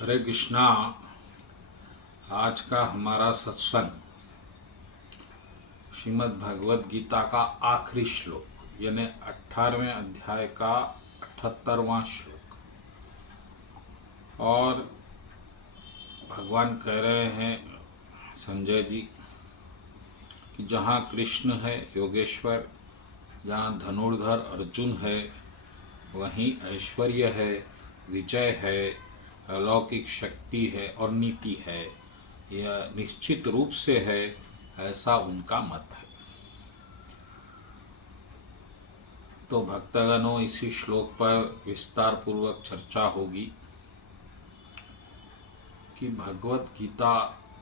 हरे कृष्णा। आज का हमारा सत्संग श्रीमद् भगवद गीता का आखिरी श्लोक यानी 18वें अध्याय का 78वां श्लोक। और भगवान कह रहे हैं संजय जी कि जहाँ कृष्ण है योगेश्वर, जहाँ धनुर्धर अर्जुन है वहीं ऐश्वर्य है, विजय है, अलौकिक शक्ति है और नीति है। यह निश्चित रूप से है, ऐसा उनका मत है। तो भक्तगणों, इसी श्लोक पर विस्तार पूर्वक चर्चा होगी कि भगवत गीता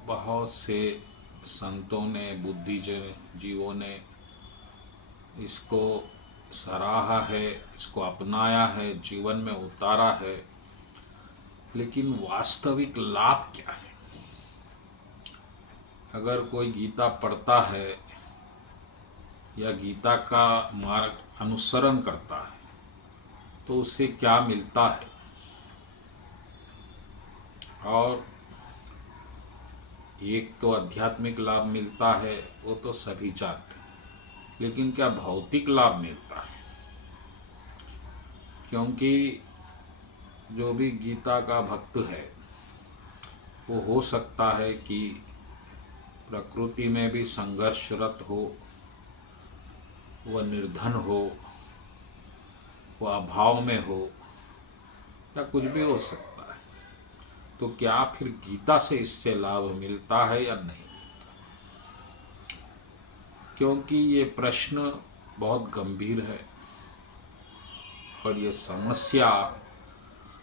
बहुत से संतों ने, बुद्धिजीवों जीवों ने इसको सराहा है, इसको अपनाया है, जीवन में उतारा है, लेकिन वास्तविक लाभ क्या है? अगर कोई गीता पढ़ता है या गीता का मार्ग अनुसरण करता है तो उससे क्या मिलता है? और एक तो आध्यात्मिक लाभ मिलता है, वो तो सभी जानते हैं, लेकिन क्या भौतिक लाभ मिलता है? क्योंकि जो भी गीता का भक्त है वो हो सकता है कि प्रकृति में भी संघर्षरत हो, वह निर्धन हो, वह अभाव में हो, या कुछ भी हो सकता है। तो क्या फिर गीता से इससे लाभ मिलता है या नहीं? क्योंकि ये प्रश्न बहुत गंभीर है और ये समस्या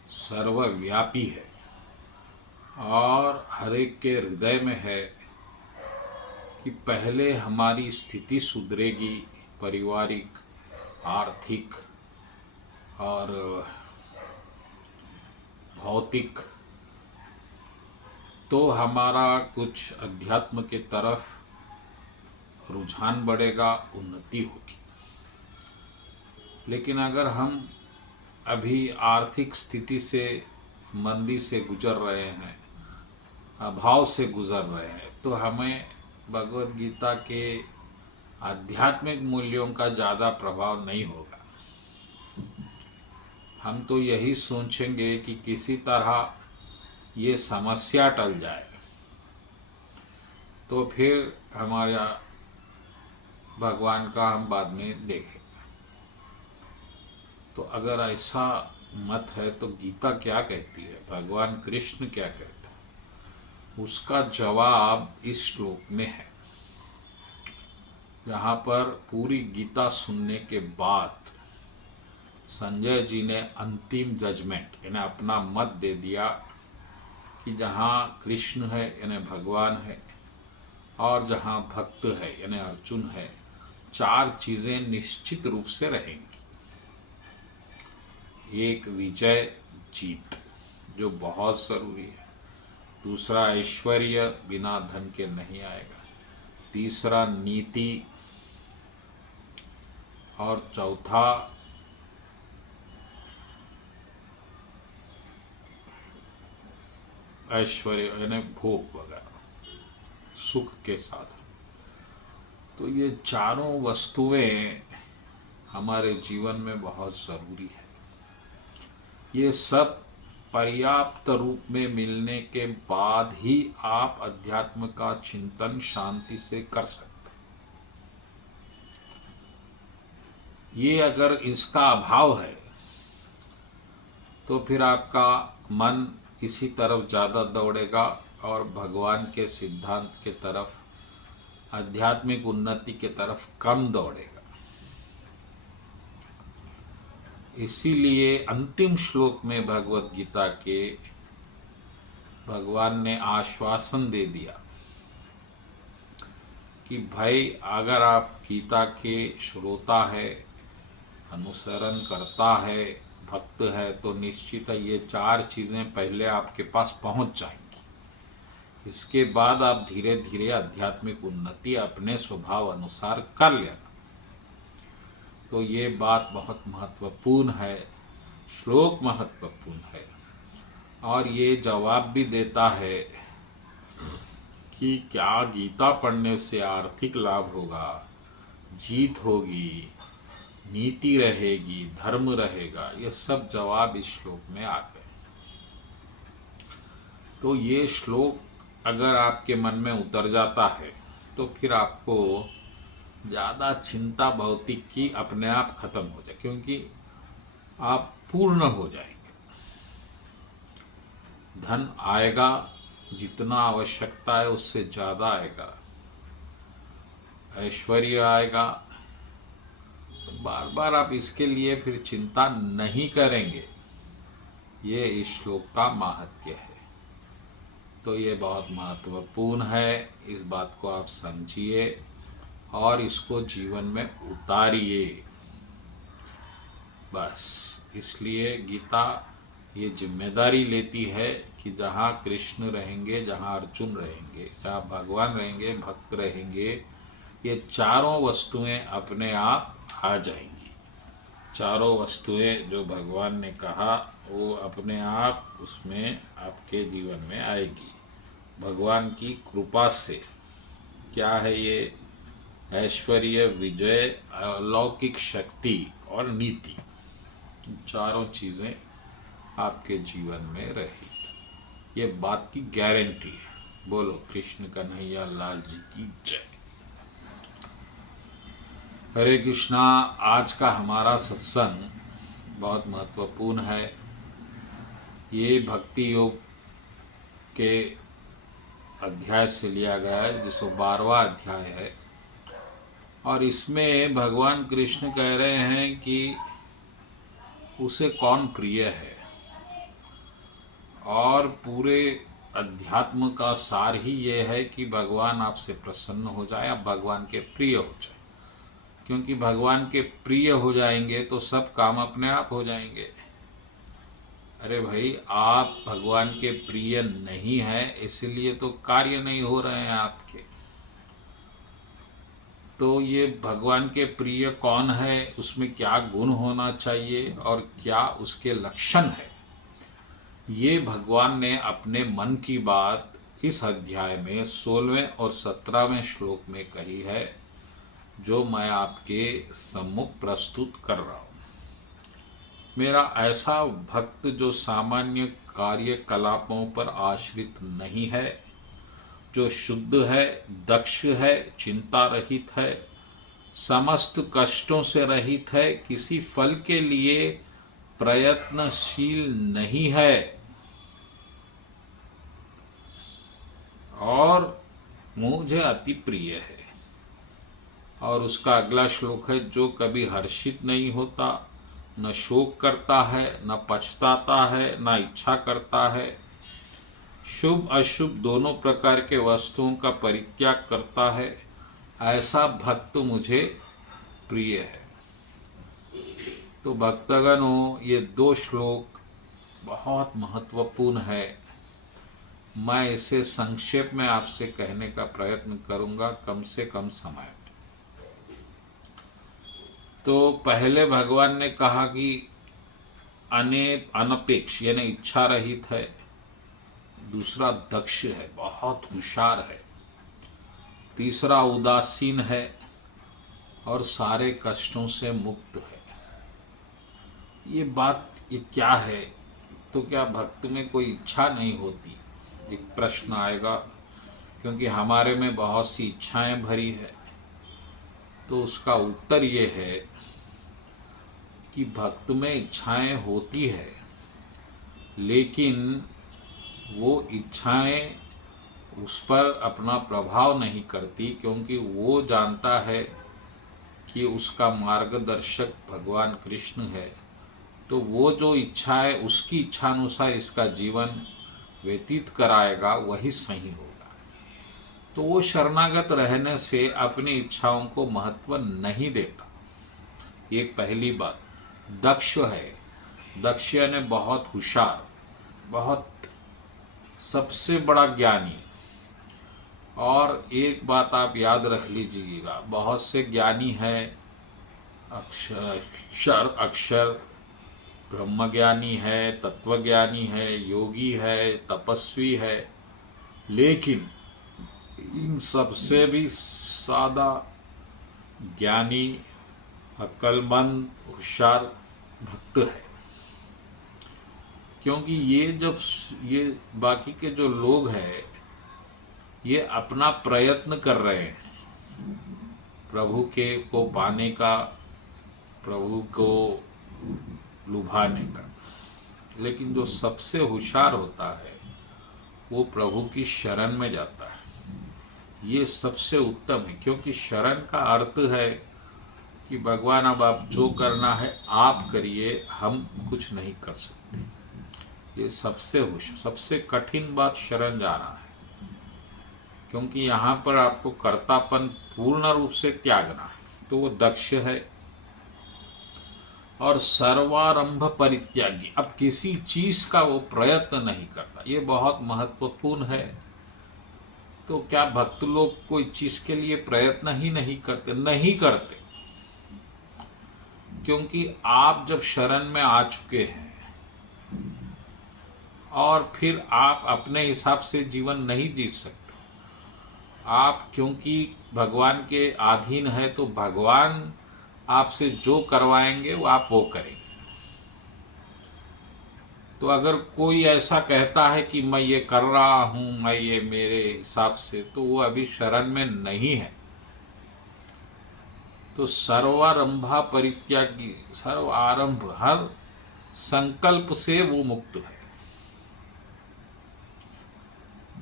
सर्वव्यापी है और हर एक के हृदय में है कि पहले हमारी स्थिति सुधरेगी, पारिवारिक, आर्थिक और भौतिक, तो हमारा कुछ अध्यात्म के तरफ रुझान बढ़ेगा, उन्नति होगी। लेकिन अगर हम अभी आर्थिक स्थिति से, मंदी से गुजर रहे हैं, अभाव से गुजर रहे हैं, तो हमें भगवद गीता के आध्यात्मिक मूल्यों का ज़्यादा प्रभाव नहीं होगा। हम तो यही सोचेंगे कि किसी तरह ये समस्या टल जाए, तो फिर हमारा भगवान का हम बाद में देखें। तो अगर ऐसा मत है तो गीता क्या कहती है, भगवान कृष्ण क्या कहता है, उसका जवाब इस श्लोक में है, जहाँ पर पूरी गीता सुनने के बाद संजय जी ने अंतिम जजमेंट यानी अपना मत दे दिया कि जहाँ कृष्ण है यानी भगवान है और जहाँ भक्त है यानी अर्जुन है, चार चीज़ें निश्चित रूप से रहेंगी। एक विजय, जीत, जो बहुत ज़रूरी है। दूसरा ऐश्वर्य, बिना धन के नहीं आएगा। तीसरा नीति, और चौथा ऐश्वर्य यानी भोग वगैरह, सुख के साथ। तो ये चारों वस्तुएं हमारे जीवन में बहुत ज़रूरी है। ये सब पर्याप्त रूप में मिलने के बाद ही आप अध्यात्म का चिंतन शांति से कर सकते। ये अगर इसका अभाव है तो फिर आपका मन इसी तरफ ज़्यादा दौड़ेगा और भगवान के सिद्धांत के तरफ, आध्यात्मिक उन्नति के तरफ कम दौड़ेगा। इसीलिए अंतिम श्लोक में भगवत गीता के भगवान ने आश्वासन दे दिया कि भाई, अगर आप गीता के श्रोता है, अनुसरण करता है, भक्त है, तो निश्चित है ये चार चीज़ें पहले आपके पास पहुंच जाएंगी। इसके बाद आप धीरे धीरे आध्यात्मिक उन्नति अपने स्वभाव अनुसार कर लेना। तो ये बात बहुत महत्वपूर्ण है, श्लोक महत्वपूर्ण है और ये जवाब भी देता है कि क्या गीता पढ़ने से आर्थिक लाभ होगा, जीत होगी, नीति रहेगी, धर्म रहेगा। ये सब जवाब इस श्लोक में आ गए। तो ये श्लोक अगर आपके मन में उतर जाता है तो फिर आपको ज़्यादा चिंता भौतिक की अपने आप खत्म हो जाए, क्योंकि आप पूर्ण हो जाएंगे। धन आएगा, जितना आवश्यकता है उससे ज़्यादा आएगा, ऐश्वर्य आएगा। तो बार बार आप इसके लिए फिर चिंता नहीं करेंगे। ये इस श्लोक का माहात्म्य है। तो ये बहुत महत्वपूर्ण है, इस बात को आप समझिए और इसको जीवन में उतारिए। बस इसलिए गीता ये जिम्मेदारी लेती है कि जहाँ कृष्ण रहेंगे, जहाँ अर्जुन रहेंगे, जहाँ भगवान रहेंगे, भक्त रहेंगे, ये चारों वस्तुएं अपने आप आ जाएंगी। चारों वस्तुएं जो भगवान ने कहा वो अपने आप उसमें आपके जीवन में आएगी, भगवान की कृपा से। क्या है ये? ऐश्वर्य, विजय, अलौकिक शक्ति और नीति, चारों चीज़ें आपके जीवन में रहेगी। ये बात की गारंटी है। बोलो कृष्ण कन्हैया लाल जी की जय। हरे कृष्णा। आज का हमारा सत्संग बहुत महत्वपूर्ण है। ये भक्ति योग के अध्याय से लिया गया है, जिसको 12वां अध्याय है। और इसमें भगवान कृष्ण कह रहे हैं कि उसे कौन प्रिय है, और पूरे अध्यात्म का सार ही ये है कि भगवान आपसे प्रसन्न हो जाए, आप भगवान के प्रिय हो जाए। क्योंकि भगवान के प्रिय हो जाएंगे तो सब काम अपने आप हो जाएंगे। अरे भाई, आप भगवान के प्रिय नहीं हैं, इसलिए तो कार्य नहीं हो रहे हैं आपके। तो ये भगवान के प्रिय कौन है, उसमें क्या गुण होना चाहिए और क्या उसके लक्षण है, ये भगवान ने अपने मन की बात इस अध्याय में 16वें और 17वें श्लोक में कही है, जो मैं आपके सम्मुख प्रस्तुत कर रहा हूँ। मेरा ऐसा भक्त जो सामान्य कार्यकलापों पर आश्रित नहीं है, जो शुद्ध है, दक्ष है, चिंता रहित है, समस्त कष्टों से रहित है, किसी फल के लिए प्रयत्नशील नहीं है, और मुझे अति प्रिय है। और उसका अगला श्लोक है, जो कभी हर्षित नहीं होता, न शोक करता है, न पछताता है, न इच्छा करता है, शुभ अशुभ दोनों प्रकार के वस्तुओं का परित्याग करता है, ऐसा भक्त मुझे प्रिय है। तो भक्तगणों, ये 2 श्लोक बहुत महत्वपूर्ण है। मैं इसे संक्षेप में आपसे कहने का प्रयत्न करूंगा, कम से कम समय में। तो पहले भगवान ने कहा कि अनपेक्ष यानी इच्छा रहित है। दूसरा दक्ष है, बहुत होशियार है। तीसरा उदासीन है और सारे कष्टों से मुक्त है। ये क्या है? तो क्या भक्त में कोई इच्छा नहीं होती? एक प्रश्न आएगा, क्योंकि हमारे में बहुत सी इच्छाएं भरी है। तो उसका उत्तर ये है कि भक्त में इच्छाएं होती है, लेकिन वो इच्छाएं उस पर अपना प्रभाव नहीं करती, क्योंकि वो जानता है कि उसका मार्गदर्शक भगवान कृष्ण है। तो वो जो इच्छा है, उसकी इच्छा अनुसार इसका जीवन व्यतीत कराएगा, वही सही होगा। तो वो शरणागत रहने से अपनी इच्छाओं को महत्व नहीं देता। एक पहली बात। दक्ष है, दक्ष यानी बहुत होशियार, बहुत सबसे बड़ा ज्ञानी। और एक बात आप याद रख लीजिएगा, बहुत से ज्ञानी हैं, अक्षर अक्षर ब्रह्मज्ञानी है, तत्वज्ञानी है, योगी है, तपस्वी है, लेकिन इन सबसे भी सादा ज्ञानी, अक्लमंद, होशियार भक्त है। क्योंकि ये बाकी के जो लोग हैं ये अपना प्रयत्न कर रहे हैं प्रभु को पाने का, प्रभु को लुभाने का, लेकिन जो सबसे होशियार होता है वो प्रभु की शरण में जाता है। ये सबसे उत्तम है, क्योंकि शरण का अर्थ है कि भगवान अब आप जो करना है आप करिए, हम कुछ नहीं कर सकते। ये सबसे कठिन बात शरण जाना है, क्योंकि यहाँ पर आपको कर्तापन पूर्ण रूप से त्यागना है। तो वो दक्ष है और सर्वारंभ परित्यागी, अब किसी चीज का वो प्रयत्न नहीं करता। ये बहुत महत्वपूर्ण है। तो क्या भक्त लोग कोई चीज के लिए प्रयत्न ही नहीं करते? नहीं करते, क्योंकि आप जब शरण में आ चुके हैं और फिर आप अपने हिसाब से जीवन नहीं जी सकते। आप क्योंकि भगवान के अधीन है, तो भगवान आपसे जो करवाएंगे वो आप वो करेंगे। तो अगर कोई ऐसा कहता है कि मैं ये कर रहा हूँ, मैं ये मेरे हिसाब से, तो वो अभी शरण में नहीं है। तो सर्वारंभा परित्यागी, सर्व आरंभ, हर संकल्प से वो मुक्त है।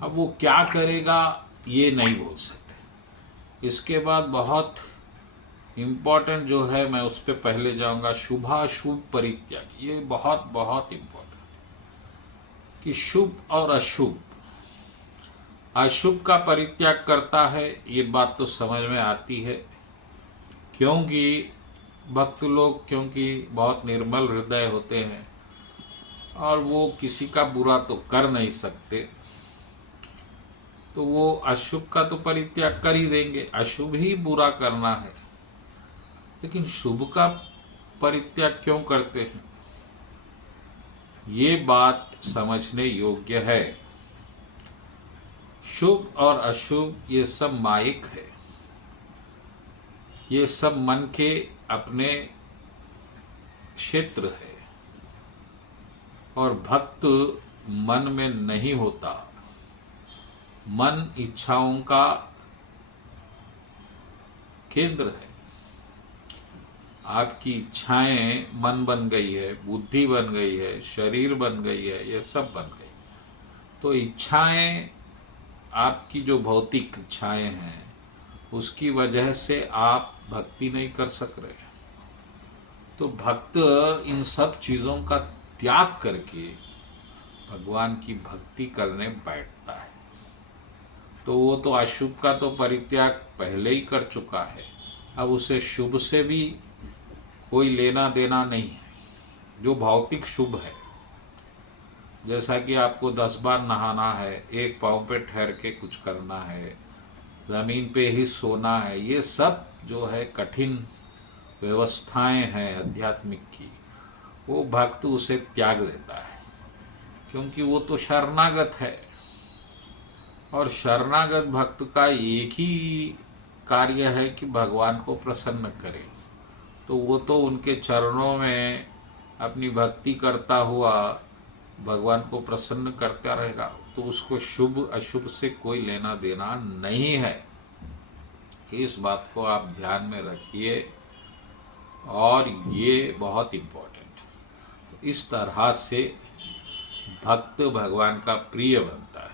अब वो क्या करेगा ये नहीं बोल सकते। इसके बाद बहुत इम्पोर्टेंट जो है, मैं उस पर पहले जाऊंगा, शुभाशुभ परित्याग। ये बहुत बहुत इम्पोर्टेंट कि शुभ और अशुभ, अशुभ का परित्याग करता है। ये बात तो समझ में आती है, क्योंकि भक्त लोग क्योंकि बहुत निर्मल हृदय होते हैं और वो किसी का बुरा तो कर नहीं सकते, तो वो अशुभ का तो परित्याग कर ही देंगे। अशुभ ही बुरा करना है, लेकिन शुभ का परित्याग क्यों करते हैं? ये बात समझने योग्य है। शुभ और अशुभ ये सब मायिक है, ये सब मन के अपने क्षेत्र है, और भक्त मन में नहीं होता। मन इच्छाओं का केंद्र है। आपकी इच्छाएं मन बन गई है, बुद्धि बन गई है, शरीर बन गई है, ये सब बन गई। तो इच्छाएं, आपकी जो भौतिक इच्छाएं हैं, उसकी वजह से आप भक्ति नहीं कर सक रहे। तो भक्त इन सब चीज़ों का त्याग करके भगवान की भक्ति करने बैठता है। तो वो तो अशुभ का तो परित्याग पहले ही कर चुका है, अब उसे शुभ से भी कोई लेना देना नहीं है। जो भौतिक शुभ है, जैसा कि आपको 10 बार नहाना है, एक पाँव पे ठहर के कुछ करना है, ज़मीन पे ही सोना है, ये सब जो है कठिन व्यवस्थाएं हैं आध्यात्मिक की, वो भक्त उसे त्याग देता है, क्योंकि वो तो शरणागत है। और शरणागत भक्त का एक ही कार्य है कि भगवान को प्रसन्न करे। तो वो तो उनके चरणों में अपनी भक्ति करता हुआ भगवान को प्रसन्न करता रहेगा। तो उसको शुभ अशुभ से कोई लेना देना नहीं है। इस बात को आप ध्यान में रखिए, और ये बहुत इम्पोर्टेंट। तो इस तरह से भक्त भगवान का प्रिय बनता है,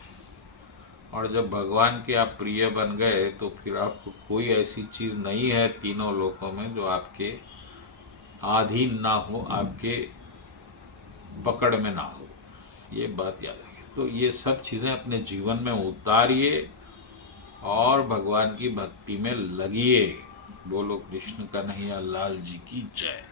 और जब भगवान के आप प्रिय बन गए तो फिर आपको कोई ऐसी चीज़ नहीं है तीनों लोकों में जो आपके अधीन ना हो, आपके पकड़ में ना हो। ये बात याद रखिए। तो ये सब चीज़ें अपने जीवन में उतारिए और भगवान की भक्ति में लगिए। बोलो कृष्ण कन्हैया लाल जी की जय।